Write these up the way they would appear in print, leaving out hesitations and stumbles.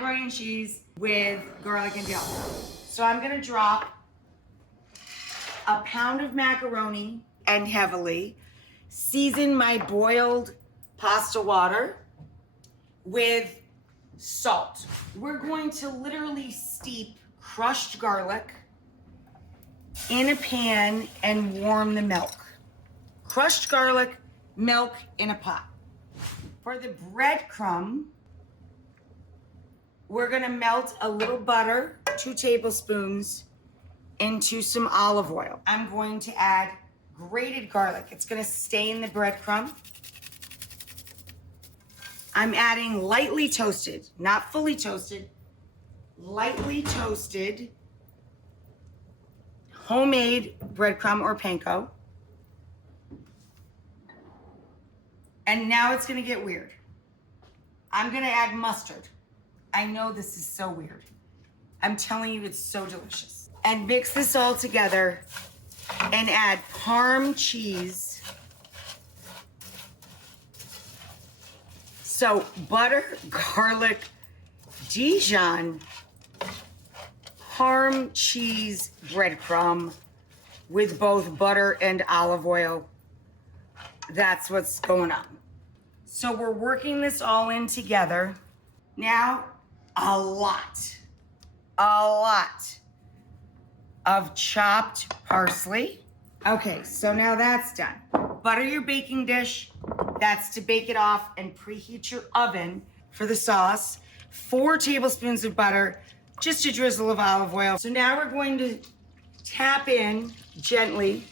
macaroni and cheese with garlic and dill. So I'm gonna drop a pound of macaroni and heavily season my boiled pasta water with salt. We're going to literally steep crushed garlic in a pan and warm the milk. Crushed garlic, milk in a pot. For the breadcrumb, we're gonna melt a little butter, 2 tablespoons, into some olive oil. I'm going to add grated garlic. It's gonna stain the breadcrumb. I'm adding lightly toasted, not fully toasted, lightly toasted homemade breadcrumb or panko. And now it's gonna get weird. I'm gonna add mustard. I know this is so weird. I'm telling you, it's so delicious. And mix this all together and add Parm cheese. So butter, garlic, Dijon, Parm cheese breadcrumb with both butter and olive oil. That's what's going on. So we're working this all in together. Now, a lot of chopped parsley. Okay, so now that's done. Butter your baking dish. That's to bake it off and preheat your oven for the sauce. 4 tablespoons of butter, just a drizzle of olive oil. So now we're going to tap in gently.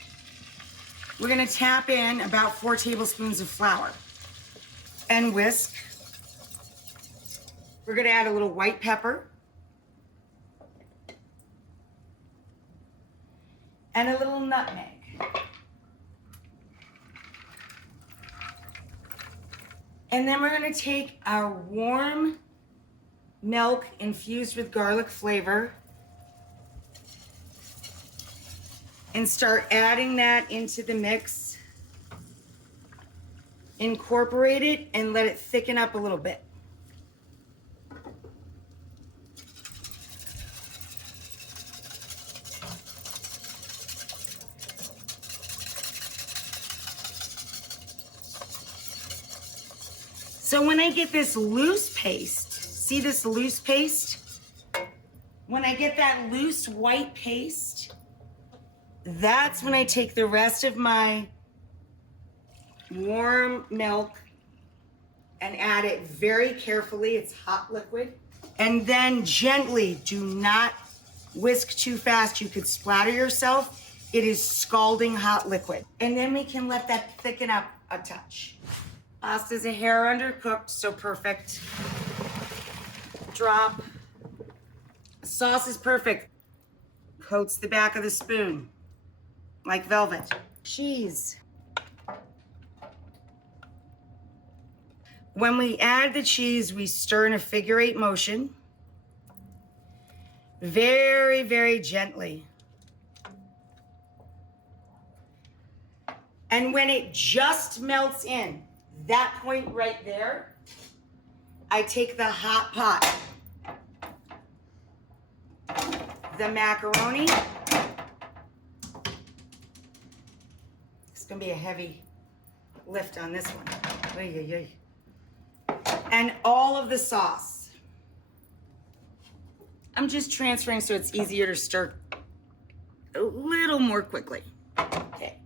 We're gonna tap in about 4 tablespoons of flour and whisk. We're gonna add a little white pepper and a little nutmeg. And then we're gonna take our warm milk infused with garlic flavor and start adding that into the mix. Incorporate it and let it thicken up a little bit. So when I get this loose paste, see this loose paste? When I get that loose white paste, that's when I take the rest of my warm milk and add it very carefully. It's hot liquid. And then gently, do not whisk too fast. You could splatter yourself. It is scalding hot liquid. And then we can let that thicken up a touch. Pasta's a hair undercooked, so perfect. Drop. Sauce is perfect. Coats the back of the spoon like velvet. Cheese. When we add the cheese, we stir in a figure-8 motion. Very, very gently. And when it just melts in, that point right there, I take the hot pot, the macaroni. It's gonna be a heavy lift on this one. Oy, oy, oy. And all of the sauce. I'm just transferring so it's easier to stir a little more quickly. Okay.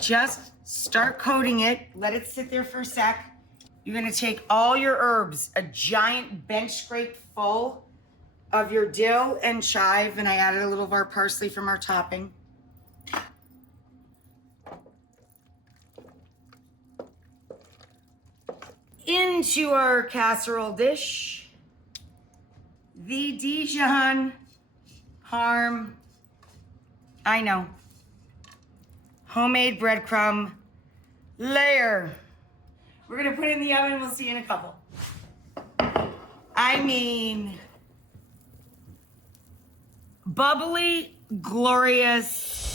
Just start coating it, let it sit there for a sec. You're gonna take all your herbs, a giant bench scrape full of your dill and chive, and I added a little of our parsley from our topping. Into our casserole dish, the Dijon Parm, I know, homemade breadcrumb layer. We're gonna put it in the oven, we'll see you in a couple. I mean, bubbly, glorious,